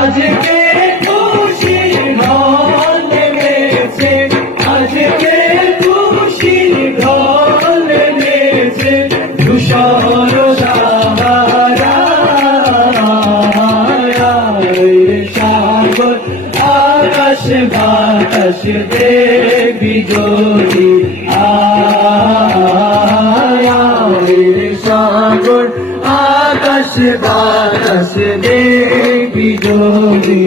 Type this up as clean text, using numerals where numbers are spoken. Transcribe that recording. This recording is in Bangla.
আজকে খুশির ঢল নেমেছে, আজকে খুশির ঢল নেমেছে, ধূসর সাহারা সাগর আকাশ বাতাস দেখবি যদি সাগর আকাশ বাতাস দেখবি যদি